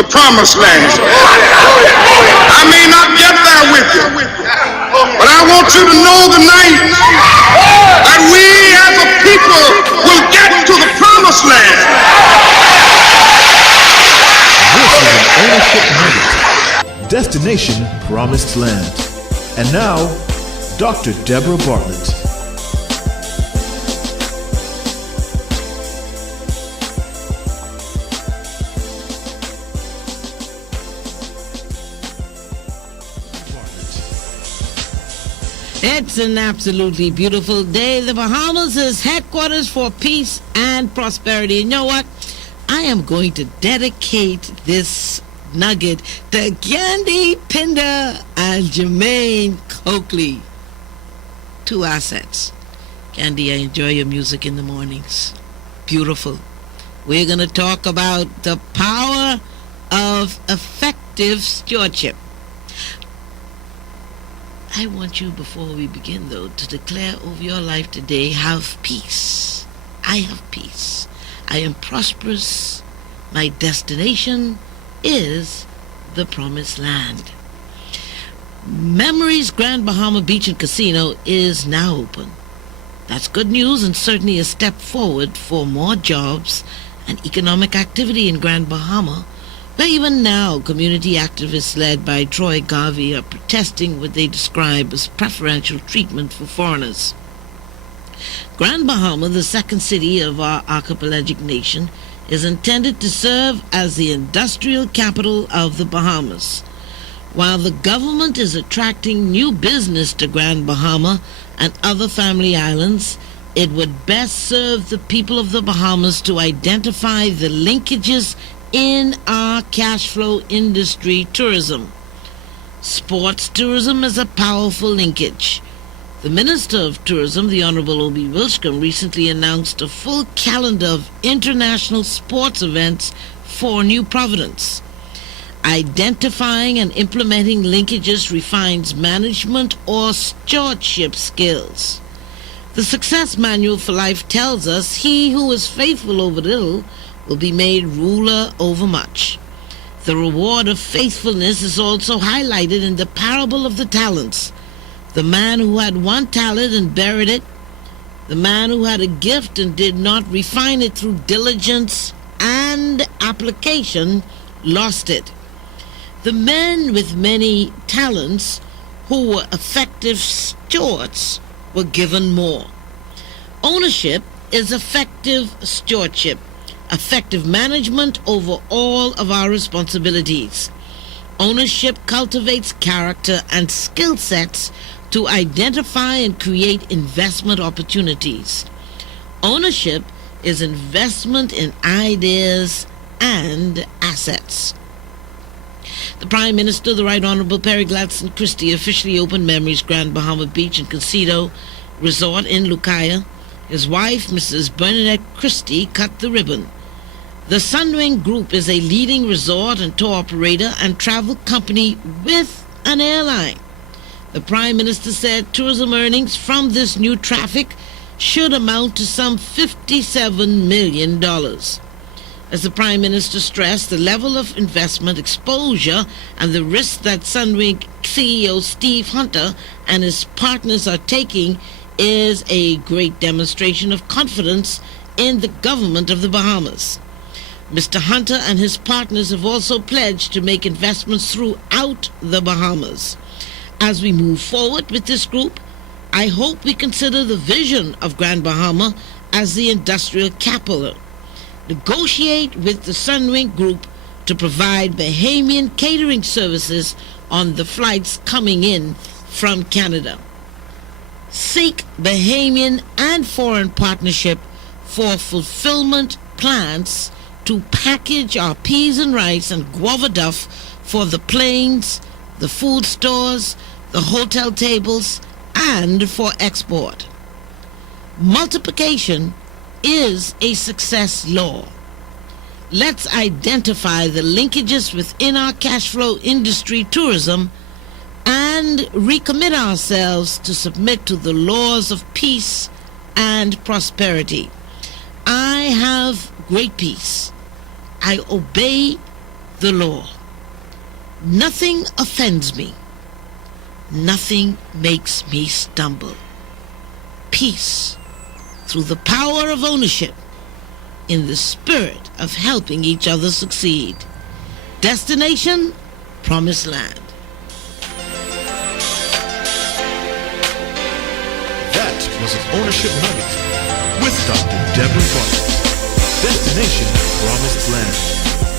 the promised land. I may not get there with you, but I want you to know tonight that we as a people will get to the promised land. This is an ownership nugget. Destination Promised Land. And now, Dr. Deborah Bartlett. It's an absolutely beautiful day. The Bahamas is headquarters for peace and prosperity. You know what? I am going to dedicate this nugget to Candy Pinder and Jermaine Coakley. Two assets. Candy, I enjoy your music in the mornings. Beautiful. We're going to talk about the power of effective stewardship. I want you, before we begin, though, to declare over your life today, have peace. I have peace. I am prosperous. My destination is the promised land. Memories Grand Bahama Beach and Casino is now open. That's good news and certainly a step forward for more jobs and economic activity in Grand Bahama, where even now community activists led by Troy Garvey are protesting what they describe as preferential treatment for foreigners. Grand Bahama, the second city of our archipelagic nation, is intended to serve as the industrial capital of the Bahamas. While the government is attracting new business to Grand Bahama and other family islands, it would best serve the people of the Bahamas to identify the linkages in our cash flow industry, tourism. Sports tourism is a powerful linkage. The Minister of Tourism, the Honorable Obi Wilshcombe, recently announced a full calendar of international sports events for New Providence. Identifying and implementing linkages refines management or stewardship skills. The Success Manual for Life tells us, he who is faithful over little will be made ruler over much. The reward of faithfulness is also highlighted in the parable of the talents. The man who had one talent and buried it, the man who had a gift and did not refine it through diligence and application, lost it. The men with many talents who were effective stewards were given more. Ownership is effective stewardship, effective management over all of our responsibilities. Ownership cultivates character and skill sets to identify and create investment opportunities. Ownership is investment in ideas and assets. The Prime Minister, the Right Honorable Perry Gladstone Christie, officially opened Memories Grand Bahama Beach and Casino Resort in Lucaya. His wife, Mrs. Bernadette Christie, cut the ribbon. The Sunwing Group is a leading resort and tour operator and travel company with an airline. The Prime Minister said tourism earnings from this new traffic should amount to some $57 million. As the Prime Minister stressed, the level of investment exposure and the risk that Sunwing CEO Steve Hunter and his partners are taking is a great demonstration of confidence in the government of the Bahamas. Mr. Hunter and his partners have also pledged to make investments throughout the Bahamas. As we move forward with this group, I hope we consider the vision of Grand Bahama as the industrial capital. Negotiate with the Sunwing Group to provide Bahamian catering services on the flights coming in from Canada. Seek Bahamian and foreign partnership for fulfillment plants to package our peas and rice and guava duff for the planes, the food stores, the hotel tables, and for export. Multiplication is a success law. Let's identify the linkages within our cash flow industry, tourism, and recommit ourselves to submit to the laws of peace and prosperity. I have great peace. I obey the law. Nothing offends me. Nothing makes me stumble. Peace through the power of ownership in the spirit of helping each other succeed. Destination, Promised Land. That was an Ownership Nugget with Dr. Deborah Bartlett. Destination Promised Land.